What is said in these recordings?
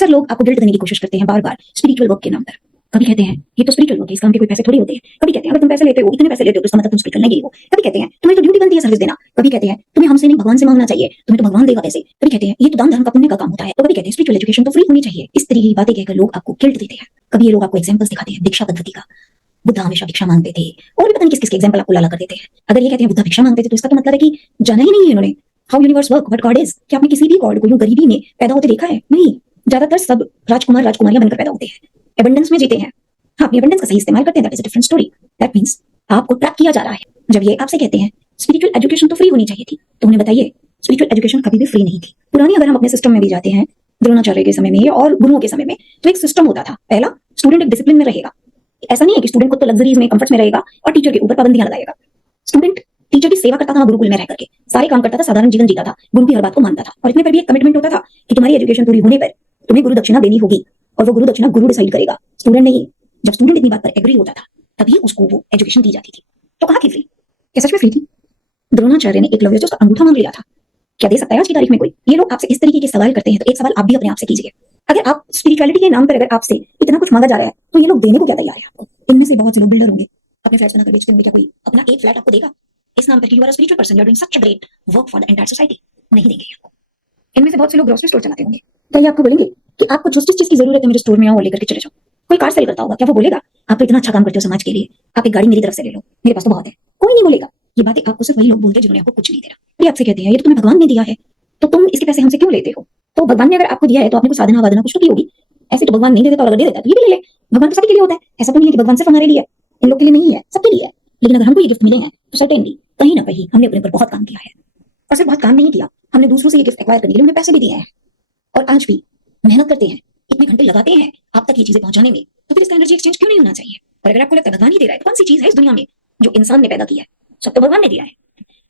अक्सर लोग आपको गिल्ट देने की कोशिश करते हैं बार बार स्पिरिचुअल वर्क के नाम पर। कभी कहते हैं ये तो स्पिरिचुअल वर्क है, इस काम के कोई पैसे थोड़ी होते हैं। कभी कहते हैं अगर तुम पैसे लेते हो, इतने पैसे लेते हो तो इसका मतलब तुम स्पिरिचुअल नहीं हो। कभी कहते हैं तुम्हें तो ड्यूटी बनती है सर्विस देना। कभी कहते हैं तुम्हें हमसे नहीं भगवान से मांगना चाहिए, तुम्हें तो भगवान देगा पैसे। कभी कहते हैं ये तो दान धर्म का पुण्य का काम होता है। तो कभी कहते हैं स्पिरिचुअल एजुकेशन तो फ्री होनी चाहिए। इस तरह की बातें कहकर लोग आपको गिल्ट देते हैं। कभी ये लोग आपको एग्जांपल्स दिखाते हैं भिक्षा पद्धति का, बुद्धा हमेशा भिक्षा मांगते थे, और भी पता नहीं किस किस के एग्जांपल आपको लाला कर देते हैं। अगर ये कहते हैं बुद्धा भिक्षा मांगते थे तो इसका तो मतलब है कि जाना ही नहीं है इन्होंने how universe work, what God is. क्या आपने किसी भी गॉड को यूं गरीबी में पैदा होते देखा है? नहीं। ज्यादातर सब राजकुमार राजकुमारियां बनकर पैदा होते हैं, एबंडेंस में जीते हैं। हाँ, अपनी एबंडेंस का सही इस्तेमाल करते हैं, that is a different story. That means आपको ट्रैप किया जा रहा है। जब ये आपसे कहते हैं स्पिरिचुअल एजुकेशन तो फ्री होनी चाहिए थी, तो उन्हें बताइए स्पिरिचुअल एजुकेशन कभी भी फ्री नहीं थी। पुरानी अगर हम अपने सिस्टम में भी जाते हैं, द्रोणाचार्य के समय में और गुरुओं के समय में, तो एक सिस्टम होता था। पहला, स्टूडेंट एक डिसिप्लिन में रहेगा। ऐसा नहीं है कि स्टूडेंट को तो लग्जरीज में कंफर्ट्स में रहेगा और टीचर के ऊपर पाबंदियां लगाएगा। स्टूडेंट टीचर की सेवा करता था गुरुकुल में रह करके, सारे काम करता था, साधारण जीवन जीता था, गुरु की हर बात को मानता था, और इतने पर भी एक कमिटमेंट होता था कि तुम्हारी एजुकेशन पूरी होने पर तुम्हें गुरु दक्षिणा देनी होगी, और वो गुरु दक्षिणा गुरु डिसाइड करेगा, स्टूडेंट नहीं। जब स्टूडेंट इतनी बात पर एग्री होता था तभी उसको वो एजुकेशन दी जाती थी। तो कहाँ थी फ्री? क्या सच में फ्री थी? द्रोणाचार्य ने एकलव्य से उसका अंगूठा मांग लिया था। क्या दे सकता है आज की तारीख में कोई? ये लोग आपसे इस तरीके के सवाल करते हैं, तो एक सवाल आप भी अपने आप से कीजिए। अगर आप स्पिरिचुअलिटी के नाम पर अगर आपसे इतना कुछ मांगा जा रहा है तो ये लोग देने को क्या तैयार है आपको? इनमें से बहुत से लोग बिल्डर होंगे, अपने फ्लैट्स बनाकर बेचते होंगे। क्या कोई अपना एक फ्लैट आपको देगा इस नाम पर कि you are a spiritual person, you are doing such a great work for the entire society? नहीं देंगे आपको। इनमें से बहुत से लोग ग्रोसरी स्टोर चलाते होंगे। क्या ये आपको बोलेंगे कि आपको जिस चीज की जरूरत है मेरे स्टोर में आओ और लेकर के चले जाओ? कोई कार सेल करता होगा, क्या वो बोलेगा आप तो इतना अच्छा काम करते हो समाज के लिए, आप एक गाड़ी मेरी तरफ से ले लो, मेरे पास तो बहुत है? कोई नहीं बोलेगा। ये बातें आपको सिर्फ वही लोग बोलते हैं जिन्होंने आपको कुछ नहीं दिया। ये आपसे कहते हैं ये तो तुम्हें भगवान ने दिया है, तो तुम इसके पैसे हमसे क्यों लेते हो? तो भगवान ने अगर आपको दिया है तो आपने कुछ साधना वादना कुछ तो की होगी। ऐसे तो भगवान नहीं देता, और अगर दे देता तो ये भी ले ले। भगवान तो सभी के लिए होता है, ऐसा तो नहीं है कि भगवान सिर्फ हमारे लिए है, इन लोग के लिए नहीं है, सबके लिए है। लेकिन अगर हमको ये गिफ्ट मिले हैं तो सर्टेनली कहीं ना कहीं हमने अपने ऊपर बहुत काम किया है, और सिर्फ बहुत काम नहीं किया, हमने दूसरों से ये गिफ्ट एक्वायर करने के लिए उन्हें पैसे भी दिए हैं, और आज भी मेहनत करते हैं, इतने घंटे लगाते हैं आप तक ये चीजें पहुंचाने में। तो फिर इसका एनर्जी एक्सचेंज क्यों नहीं होना चाहिए? और अगर आपको लगता है भगवान ही दे रहा है, तो कौन सी चीज है इस दुनिया में जो इंसान ने पैदा किया है? सब तो भगवान ने दिया है।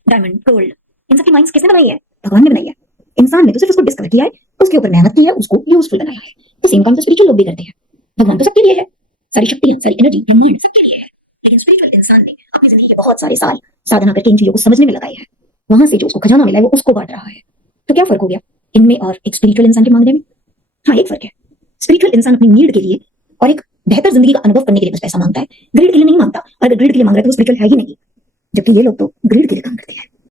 डायमंड, गोल्ड, इन सब की माइंस किसने बनाई है? भगवान ने बनाई है। इंसान ने तो सिर्फ उसको डिस्कवर किया है, उसके ऊपर मेहनत की है, उसको यूजफुल बनाया है। तो सेम काम तो स्पिरिचुअल लोग भी करते हैं। भगवान तो सबके लिए है, सारी शक्तियां, सारी एनर्जी, ब्रह्मांड सबके लिए है। लेकिन स्पिरिचुअल इंसान ने अपनी जिंदगी के बहुत सारे साल साधना करके इन चीजों को समझने में लगाए हैं। वहां से जो उसको खजाना मिला है वो उसको बांट रहा है। तो क्या फर्क हो गया इनमें और एक स्पिरिचुअल इंसान के मांगने में? हाँ, एक फर्क है। स्पिरिचुअल इंसान अपनी नीड के लिए और एक बेहतर जिंदगी का अनुभव करने के लिए बस पैसा मांगता है, ग्रिड के लिए नहीं मांगता। और अगर ग्रिड के लिए मांग रहा है तो वो स्पिरिचुअल है ही नहीं। जबकि ये लोग तो ग्रिड के लिए काम करते हैं।